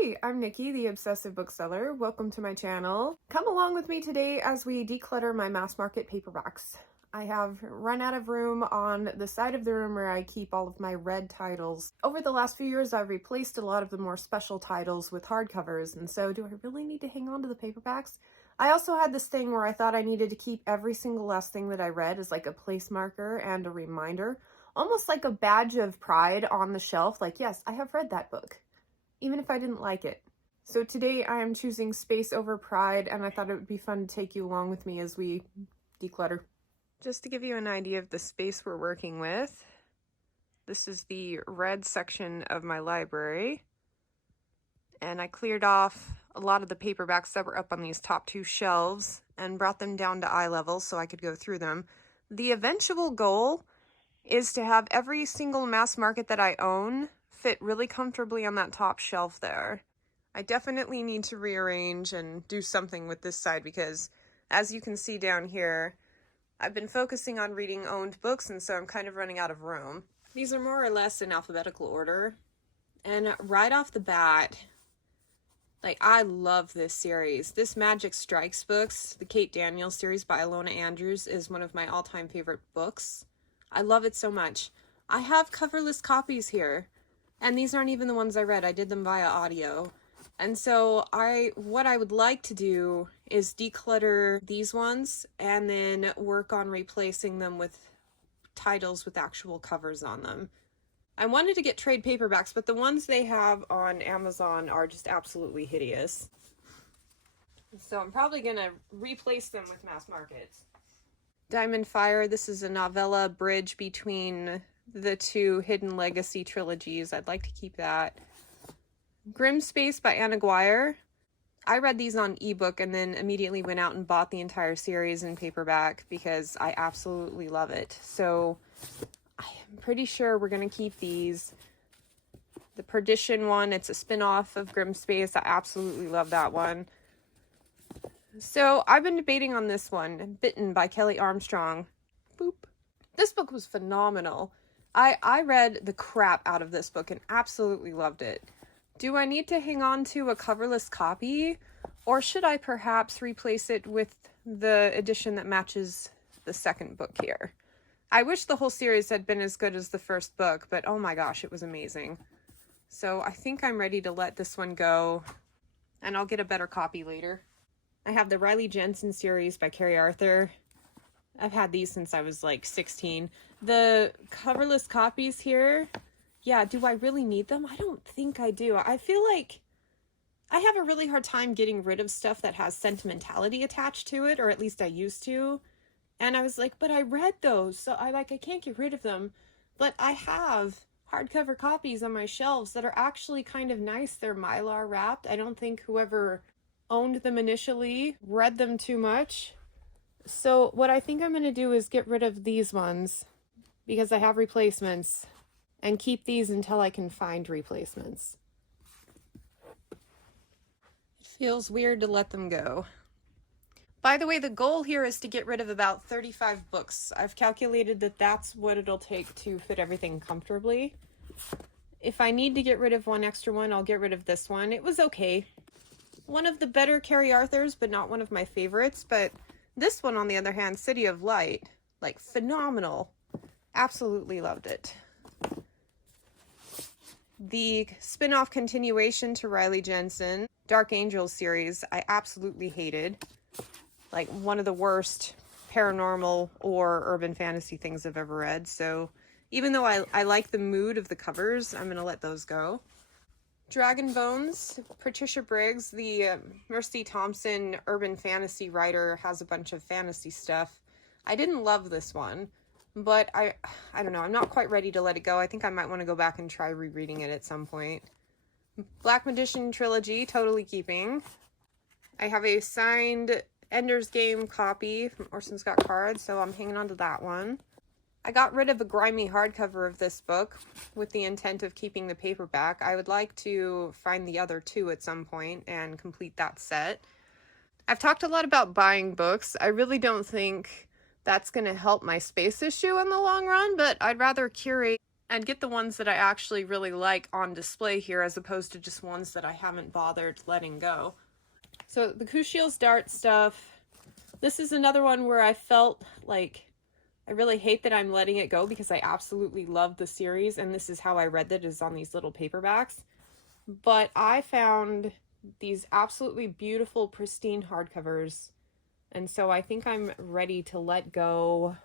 Hey, I'm Nikki, the obsessive bookseller. Welcome to my channel. Come along with me today as we declutter my mass market paperbacks. I have run out of room on the side of the room where I keep all of my red titles. Over the last few years, I've replaced a lot of the more special titles with hardcovers, and so do I really need to hang on to the paperbacks? I also had this thing where I thought I needed to keep every single last thing that I read as like a place marker and a reminder, almost like a badge of pride on the shelf, like, yes, I have read that book, even if I didn't like it. So today I am choosing space over pride, and I thought it would be fun to take you along with me as we declutter. Just to give you an idea of the space we're working with, this is the red section of my library, and I cleared off a lot of the paperbacks that were up on these top two shelves and brought them down to eye level so I could go through them. The eventual goal is to have every single mass market that I own fit really comfortably on that top shelf there. I definitely need to rearrange and do something with this side because, as you can see down here, I've been focusing on reading owned books, and so I'm kind of running out of room. These are more or less in alphabetical order, and right off the bat, like, I love this series. This Magic Strikes books, the Kate Daniels series by Ilona Andrews, is one of my all-time favorite books. I love it so much. I have coverless copies here. And these aren't even the ones I read. I did them via audio. And so what I would like to do is declutter these ones and then work on replacing them with titles with actual covers on them. I wanted to get trade paperbacks, but the ones they have on Amazon are just absolutely hideous. So I'm probably going to replace them with mass markets. Diamond Fire, this is a novella bridge between the two Hidden Legacy trilogies. I'd like to keep that. Grim Space by Anna Guire. I read these on ebook and then immediately went out and bought the entire series in paperback because I absolutely love it. So I'm pretty sure we're going to keep these. The Perdition one, it's a spin-off of Grim Space. I absolutely love that one. So I've been debating on this one, Bitten by Kelly Armstrong. Boop. This book was phenomenal. I read the crap out of this book and absolutely loved it. Do I need to hang on to a coverless copy, or should I perhaps replace it with the edition that matches the second book here? I wish the whole series had been as good as the first book, but oh my gosh, it was amazing. So I think I'm ready to let this one go, and I'll get a better copy later. I have the Riley Jensen series by Carrie Arthur. I've had these since I was like 16. The coverless copies here, yeah, do I really need them? I don't think I do. I feel like I have a really hard time getting rid of stuff that has sentimentality attached to it, or at least I used to. And I was like, but I read those, so I can't get rid of them. But I have hardcover copies on my shelves that are actually kind of nice. They're Mylar wrapped. I don't think whoever owned them initially read them too much. So what I think I'm going to do is get rid of these ones because I have replacements, and keep these until I can find replacements. It feels weird to let them go. By the way, the goal here is to get rid of about 35 books. I've calculated that that's what it'll take to fit everything comfortably. If I need to get rid of one extra one, I'll get rid of this one. It was okay. One of the better Carrie Arthurs, but not one of my favorites. But this one, on the other hand, City of Light, like, phenomenal. Absolutely loved it. The spin-off continuation to Riley Jensen, Dark Angels series, I absolutely hated. Like, one of the worst paranormal or urban fantasy things I've ever read. So even though I like the mood of the covers, I'm going to let those go. Dragon Bones, Patricia Briggs, the Mercy Thompson urban fantasy writer, has a bunch of fantasy stuff. I didn't love this one, but I don't know, I'm not quite ready to let it go. I think I might want to go back and try rereading it at some point. Black Magician trilogy, totally keeping. I have a signed Ender's Game copy from Orson Scott Card, so I'm hanging on to that one. I got rid of a grimy hardcover of this book with the intent of keeping the paperback. I would like to find the other two at some point and complete that set. I've talked a lot about buying books. I really don't think that's going to help my space issue in the long run, but I'd rather curate and get the ones that I actually really like on display here, as opposed to just ones that I haven't bothered letting go. So the Kushiel's Dart stuff, this is another one where I felt like I really hate that I'm letting it go, because I absolutely love the series, and this is how I read it, is on these little paperbacks. But I found these absolutely beautiful, pristine hardcovers, and so I think I'm ready to let go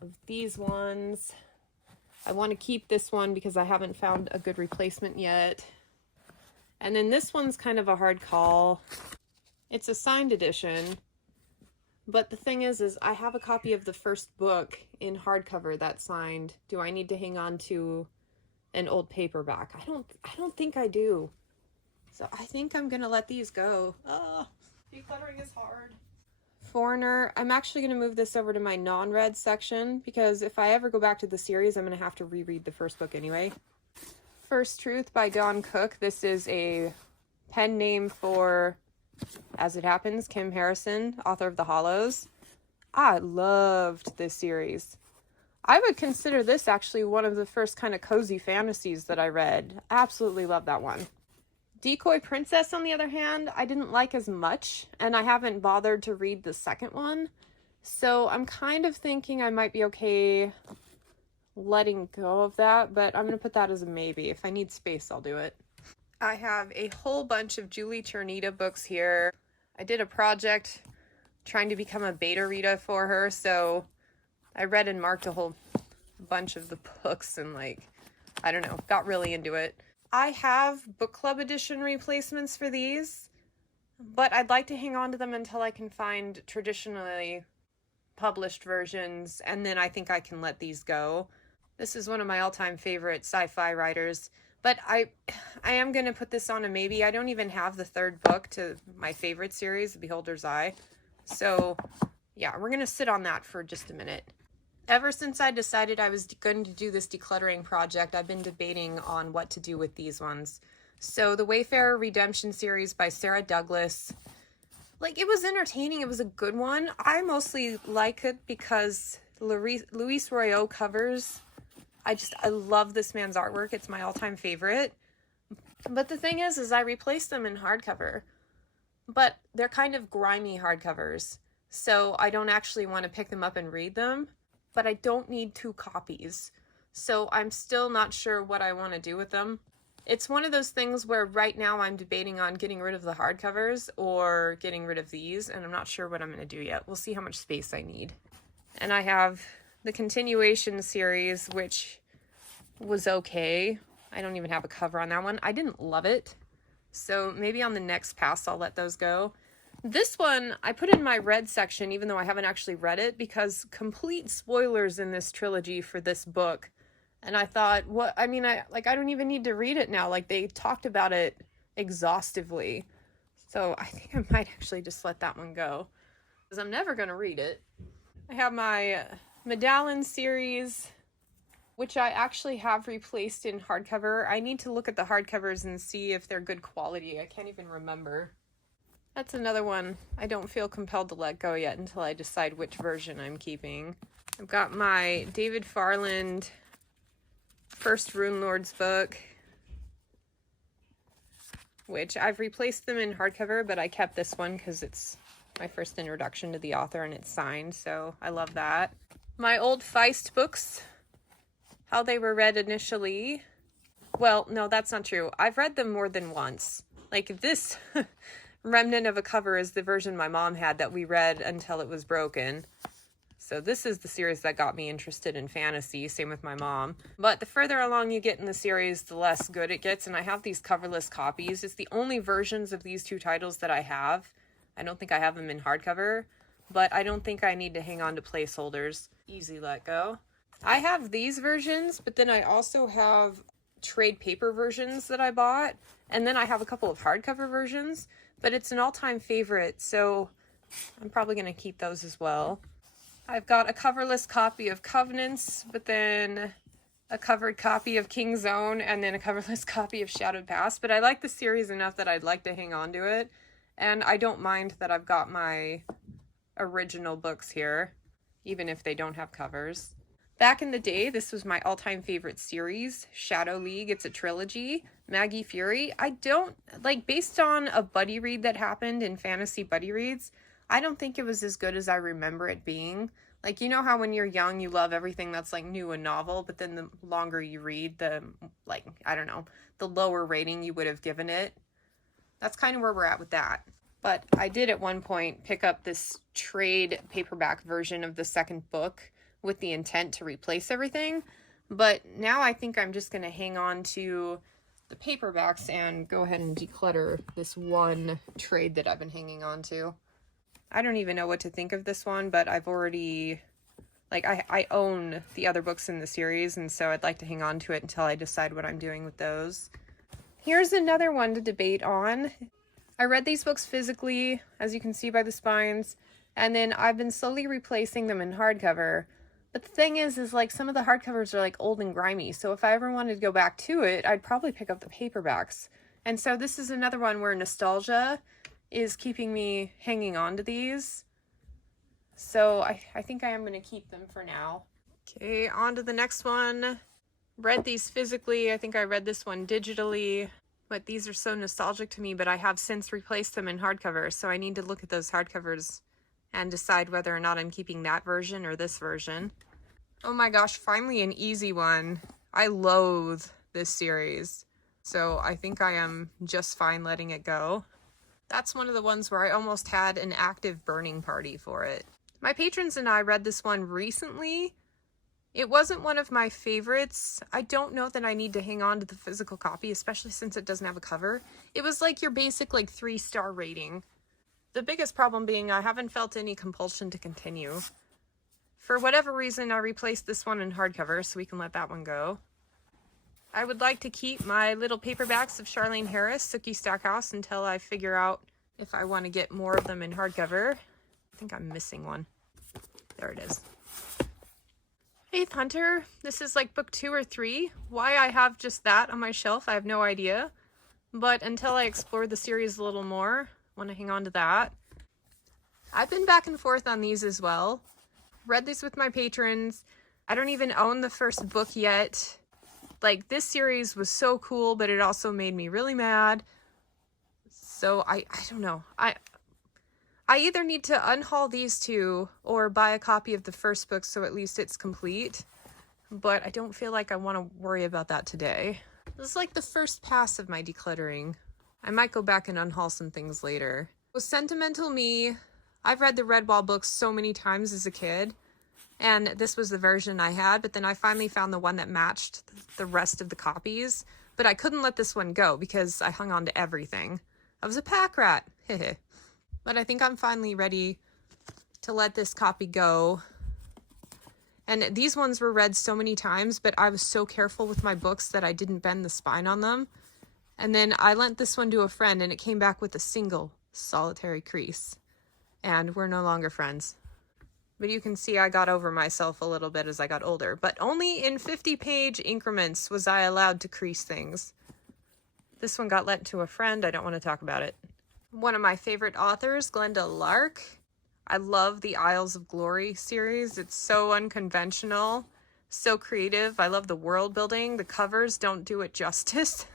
of these ones. I want to keep this one because I haven't found a good replacement yet. And then this one's kind of a hard call. It's a signed edition, but the thing is I have a copy of the first book in hardcover that's signed. Do I need to hang on to an old paperback? I don't think I do. So I think I'm gonna let these go. Decluttering is hard. Foreigner, I'm actually gonna move this over to my non-read section, because if I ever go back to the series, I'm gonna have to reread the first book anyway. First Truth by Dawn Cook. This is a pen name for, as it happens, Kim Harrison, author of The Hollows. I loved this series. I would consider this actually one of the first kind of cozy fantasies that I read. Absolutely love that one. Decoy Princess, on the other hand, I didn't like as much, and I haven't bothered to read the second one. So I'm kind of thinking I might be okay letting go of that, but I'm going to put that as a maybe. If I need space, I'll do it. I have a whole bunch of Julie Chernita books here. I did a project trying to become a beta reader for her, so I read and marked a whole bunch of the books and, like, I don't know, got really into it. I have book club edition replacements for these, but I'd like to hang on to them until I can find traditionally published versions, and then I think I can let these go. This is one of my all-time favorite sci-fi writers, but I am going to put this on a maybe. I don't even have the third book to my favorite series, The Beholder's Eye. So yeah, we're going to sit on that for just a minute. Ever since I decided I was going to do this decluttering project, I've been debating on what to do with these ones. So the Wayfarer Redemption series by Sarah Douglas, like, it was entertaining. It was a good one. I mostly like it because Luis Royo covers. I love this man's artwork. It's my all-time favorite. But the thing is I replaced them in hardcover. But they're kind of grimy hardcovers, so I don't actually want to pick them up and read them. But I don't need 2 copies. So I'm still not sure what I want to do with them. It's one of those things where right now I'm debating on getting rid of the hardcovers or getting rid of these, and I'm not sure what I'm going to do yet. We'll see how much space I need. And I have the continuation series, which was okay. I don't even have a cover on that one. I didn't love it. So maybe on the next pass I'll let those go. This one I put in my read section, even though I haven't actually read it, because complete spoilers in this trilogy for this book. And I thought, I don't even need to read it now. Like, they talked about it exhaustively. So I think I might actually just let that one go, because I'm never going to read it. I have my Medallion series, which I actually have replaced in hardcover. I need to look at the hardcovers and see if they're good quality. I can't even remember. That's another one I don't feel compelled to let go yet until I decide which version I'm keeping. I've got my David Farland First Rune Lords book, which I've replaced them in hardcover, but I kept this one because it's my first introduction to the author and it's signed, so I love that. My old Feist books, how they were read initially. Well, no, that's not true. I've read them more than once. Like, this remnant of a cover is the version my mom had that we read until it was broken. So this is the series that got me interested in fantasy, same with my mom. But the further along you get in the series, the less good it gets, and I have these coverless copies. It's the only versions of these 2 titles that I have. I don't think I have them in hardcover, but I don't think I need to hang on to placeholders. Easy let go. I have these versions, but then I also have trade paper versions that I bought, and then I have a couple of hardcover versions, but it's an all-time favorite, so I'm probably going to keep those as well. I've got a coverless copy of Covenants, but then a covered copy of King's Own, and then a coverless copy of Shadowed Past. But I like the series enough that I'd like to hang on to it. And I don't mind that I've got my original books here, even if they don't have covers. Back in the day, this was my all-time favorite series, Shadow League. It's a trilogy. Maggie Fury. I don't, like, based on a buddy read that happened in fantasy buddy reads, I don't think it was as good as I remember it being. Like, you know how when you're young, you love everything that's, like, new and novel, but then the longer you read, the, like, I don't know, the lower rating you would have given it. That's kind of where we're at with that. But I did at one point pick up this trade paperback version of the second book with the intent to replace everything. But now I think I'm just going to hang on to the paperbacks and go ahead and declutter this one trade that I've been hanging on to. I don't even know what to think of this one, but I've already, like, I own the other books in the series, and so I'd like to hang on to it until I decide what I'm doing with those. Here's another one to debate on. I read these books physically, as you can see by the spines, and then I've been slowly replacing them in hardcover. But the thing is like some of the hardcovers are like old and grimy, so if I ever wanted to go back to it, I'd probably pick up the paperbacks. And so this is another one where nostalgia is keeping me hanging on to these. So I think I am going to keep them for now. Okay, on to the next one. Read these physically. I think I read this one digitally, but these are so nostalgic to me, but I have since replaced them in hardcover, so I need to look at those hardcovers and decide whether or not I'm keeping that version or this version. Oh my gosh, finally an easy one. I loathe this series, so I think I am just fine letting it go. That's one of the ones where I almost had an active burning party for it. My patrons and I read this one recently. It wasn't one of my favorites. I don't know that I need to hang on to the physical copy, especially since it doesn't have a cover. It was like your basic, like, 3-star rating. The biggest problem being I haven't felt any compulsion to continue. For whatever reason, I replaced this one in hardcover, so we can let that one go. I would like to keep my little paperbacks of Charlene Harris, Sookie Stackhouse, until I figure out if I want to get more of them in hardcover. I think I'm missing one. There it is. Faith Hunter. This is like book 2 or 3. Why I have just that on my shelf, I have no idea. But until I explore the series a little more, I want to hang on to that. I've been back and forth on these as well. Read these with my patrons. I don't even own the first book yet. Like, this series was so cool, but it also made me really mad. So I don't know. I either need to unhaul these two or buy a copy of the first book so at least it's complete. But I don't feel like I want to worry about that today. This is like the first pass of my decluttering. I might go back and unhaul some things later. With Sentimental Me, I've read the Redwall books so many times as a kid, and this was the version I had, but then I finally found the one that matched the rest of the copies, but I couldn't let this one go because I hung on to everything. I was a pack rat, but I think I'm finally ready to let this copy go. And these ones were read so many times, but I was so careful with my books that I didn't bend the spine on them. And then I lent this one to a friend, and it came back with a single solitary crease. And we're no longer friends. But you can see I got over myself a little bit as I got older. But only in 50-page increments was I allowed to crease things. This one got lent to a friend. I don't want to talk about it. One of my favorite authors, Glenda Lark. I love the Isles of Glory series. It's so unconventional, so creative. I love the world building. The covers don't do it justice.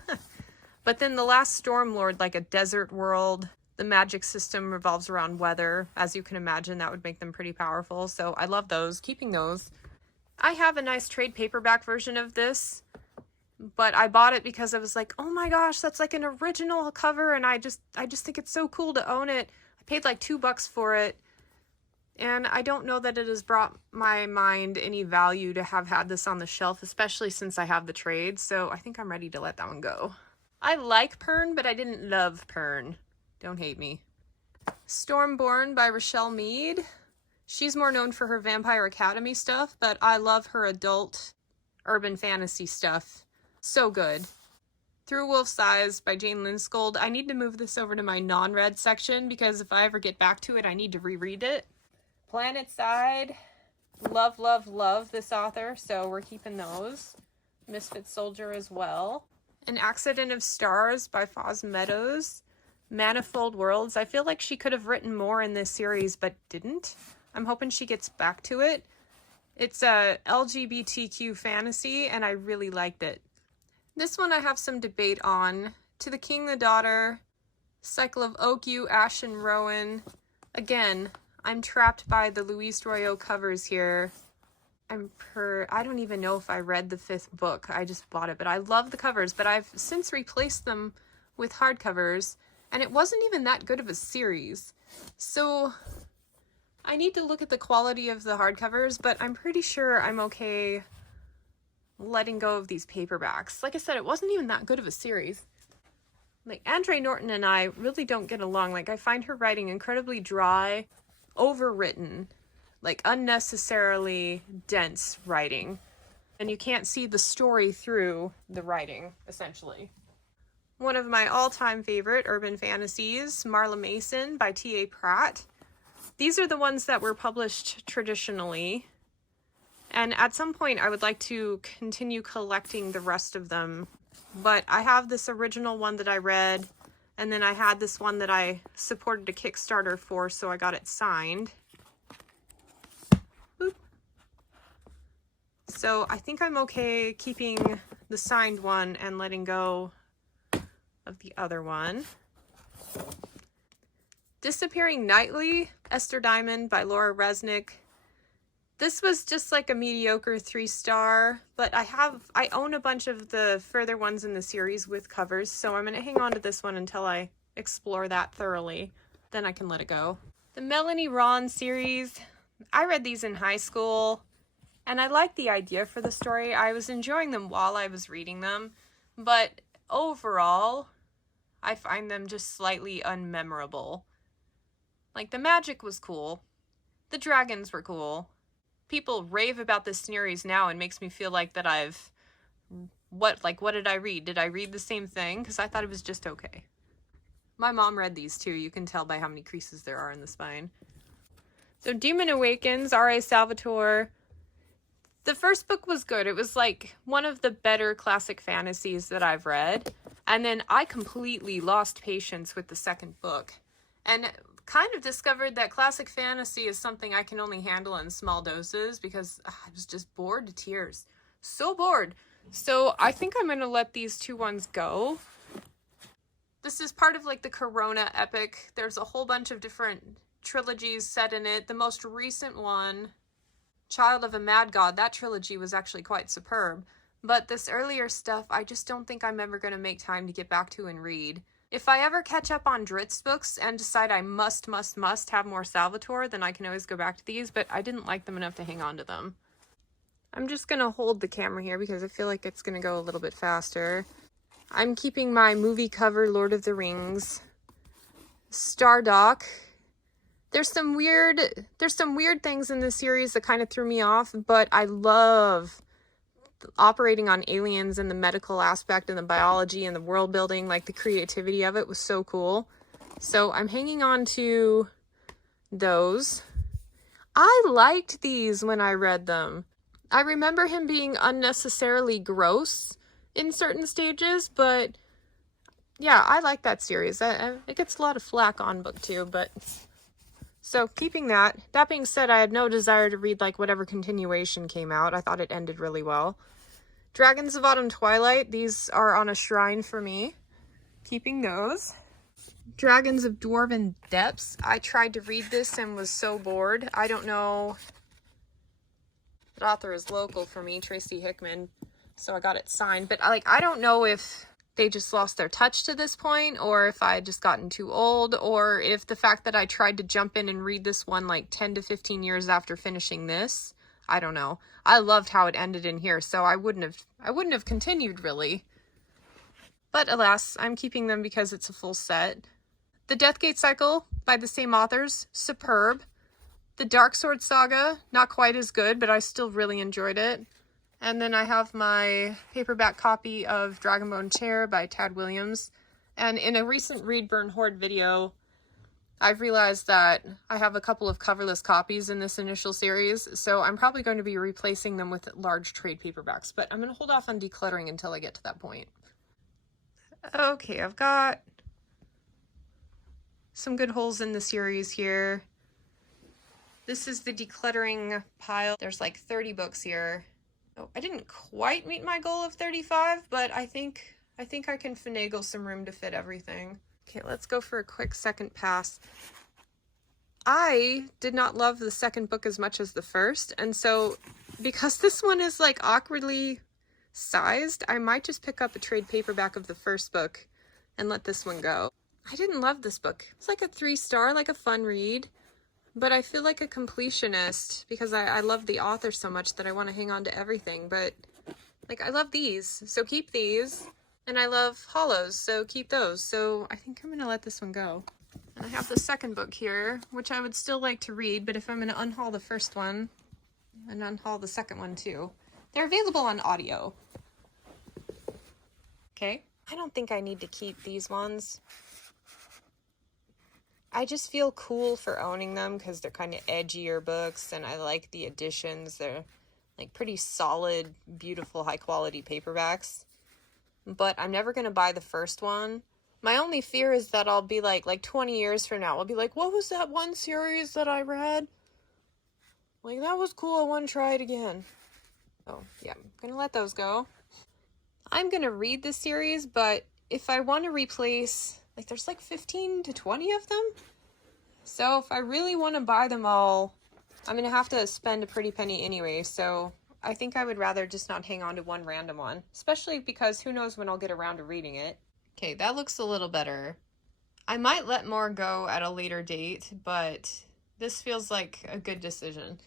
But then The Last Stormlord, like a desert world. The magic system revolves around weather. As you can imagine, that would make them pretty powerful. So I love those, keeping those. I have a nice trade paperback version of this, but I bought it because I was like, oh my gosh, that's like an original cover, and I just think it's so cool to own it. I paid like $2 for it, and I don't know that it has brought my mind any value to have had this on the shelf, especially since I have the trade, so I think I'm ready to let that one go. I like Pern, but I didn't love Pern. Don't hate me. Stormborn by Rochelle Mead. She's more known for her Vampire Academy stuff, but I love her adult urban fantasy stuff. So good. Through Wolf's Eyes by Jane Lindskold. I need to move this over to my non-read section because if I ever get back to it, I need to reread it. Planet Side. Love, love, love this author, so we're keeping those. Misfit Soldier as well. An Accident of Stars by Foz Meadows. Manifold Worlds. I feel like she could have written more in this series, but didn't. I'm hoping she gets back to it. It's a LGBTQ fantasy, and I really liked it. This one I have some debate on. To the King, the Daughter, Cycle of Oakview, Ash and Rowan. Again, I'm trapped by the Louise Royaux covers here. I don't even know if I read the 5th book. I just bought it, but I love the covers, but I've since replaced them with hardcovers, and it wasn't even that good of a series. So I need to look at the quality of the hardcovers, but I'm pretty sure I'm okay letting go of these paperbacks. Like I said, it wasn't even that good of a series. Like, Andre Norton and I really don't get along. Like, I find her writing incredibly dry, overwritten, like unnecessarily dense writing. And you can't see the story through the writing, essentially. One of my all-time favorite urban fantasies, Marla Mason by T.A. Pratt. These are the ones that were published traditionally. And at some point, I would like to continue collecting the rest of them. But I have this original one that I read, and then I had this one that I supported a Kickstarter for, so I got it signed. Boop. So I think I'm okay keeping the signed one and letting go of the other one. Disappearing Nightly, Esther Diamond by Laura Resnick. This was just like a mediocre 3-star, but I own a bunch of the further ones in the series with covers, so I'm going to hang on to this one until I explore that thoroughly. Then I can let it go. The Melanie Ron series, I read these in high school, and I liked the idea for the story. I was enjoying them while I was reading them, but overall, I find them just slightly unmemorable. Like, the magic was cool. The dragons were cool. People rave about this series now and makes me feel like that what did I read? Did I read the same thing? Because I thought it was just okay. My mom read these too. You can tell by how many creases there are in the spine. So Demon Awakens, R.A. Salvatore. The first book was good. It was like one of the better classic fantasies that I've read. And then I completely lost patience with the second book. And kind of discovered that classic fantasy is something I can only handle in small doses because I was just bored to tears. So bored. So I think I'm going to let these 2 ones go. This is part of like the Corona epic. There's a whole bunch of different trilogies set in it. The most recent one, Child of a Mad God, that trilogy was actually quite superb. But this earlier stuff, I just don't think I'm ever going to make time to get back to and read. If I ever catch up on Dritz books and decide I must have more Salvatore, then I can always go back to these, but I didn't like them enough to hang on to them. I'm just going to hold the camera here because I feel like it's going to go a little bit faster. I'm keeping my movie cover Lord of the Rings. Stardock. There's some weird things in this series that kind of threw me off, but I love operating on aliens and the medical aspect and the biology and the world building. Like, the creativity of it was so cool. So I'm hanging on to those. I liked these when I read them. I remember him being unnecessarily gross in certain stages, but yeah, I like that series. It gets a lot of flack on book 2, but so keeping that. That being said, I had no desire to read like whatever continuation came out. I thought it ended really well. Dragons of Autumn Twilight. These are on a shrine for me. Keeping those. Dragons of Dwarven Depths. I tried to read this and was so bored. I don't know. The author is local for me, Tracy Hickman, so I got it signed. But I don't know if they just lost their touch to this point, or if I had just gotten too old, or if the fact that I tried to jump in and read this one like 10 to 15 years after finishing this. I don't know. I loved how it ended in here, so I wouldn't have continued really. But alas, I'm keeping them because it's a full set. The Deathgate Cycle by the same authors, superb. The Dark Sword Saga, not quite as good, but I still really enjoyed it. And then I have my paperback copy of Dragonbone Chair by Tad Williams. And in a recent Read Burn Hoard video, I've realized that I have a couple of coverless copies in this initial series, so I'm probably going to be replacing them with large trade paperbacks, but I'm going to hold off on decluttering until I get to that point. Okay, I've got some good holes in the series here. This is the decluttering pile. There's like 30 books here. Oh, I didn't quite meet my goal of 35, but I think I can finagle some room to fit everything. Okay, let's go for a quick second pass. I did not love the second book as much as the first, and so because this one is like awkwardly sized, I might just pick up a trade paperback of the first book and let this one go. I didn't love this book. It's like a 3-star, like a fun read, but I feel like a completionist because I love the author so much that I want to hang on to everything, but like I love these, so keep these, and I love hollows, so keep those, so I think I'm gonna let this one go. And I have the second book here, which I would still like to read, but if I'm gonna unhaul the first one, and unhaul the second one too. They're available on audio. Okay, I don't think I need to keep these ones. I just feel cool for owning them because they're kind of edgier books and I like the editions. They're like pretty solid, beautiful, high quality paperbacks. But I'm never going to buy the first one. My only fear is that I'll be like 20 years from now, I'll be like, what was that one series that I read? Like, that was cool, I want to try it again. Oh, yeah, I'm going to let those go. I'm going to read this series, but if I want to replace, like, there's like 15 to 20 of them. So if I really want to buy them all, I'm going to have to spend a pretty penny anyway. So I think I would rather just not hang on to one random one, especially because who knows when I'll get around to reading it. Okay, that looks a little better. I might let more go at a later date, but this feels like a good decision.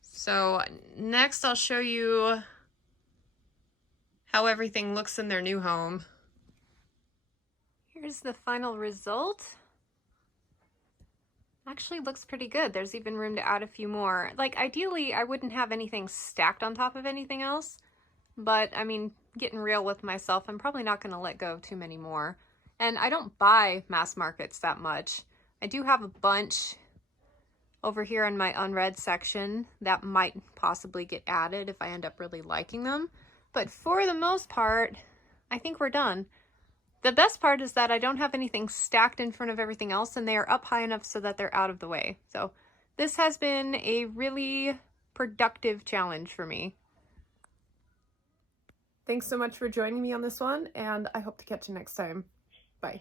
So next I'll show you how everything looks in their new home. Here's the final result. Actually looks pretty good. There's even room to add a few more. Like ideally I wouldn't have anything stacked on top of anything else, but I mean, getting real with myself, I'm probably not going to let go of too many more. And I don't buy mass markets that much. I do have a bunch over here in my unread section that might possibly get added if I end up really liking them. But for the most part, I think we're done. The best part is that I don't have anything stacked in front of everything else and they are up high enough so that they're out of the way. So this has been a really productive challenge for me. Thanks so much for joining me on this one, and I hope to catch you next time. Bye.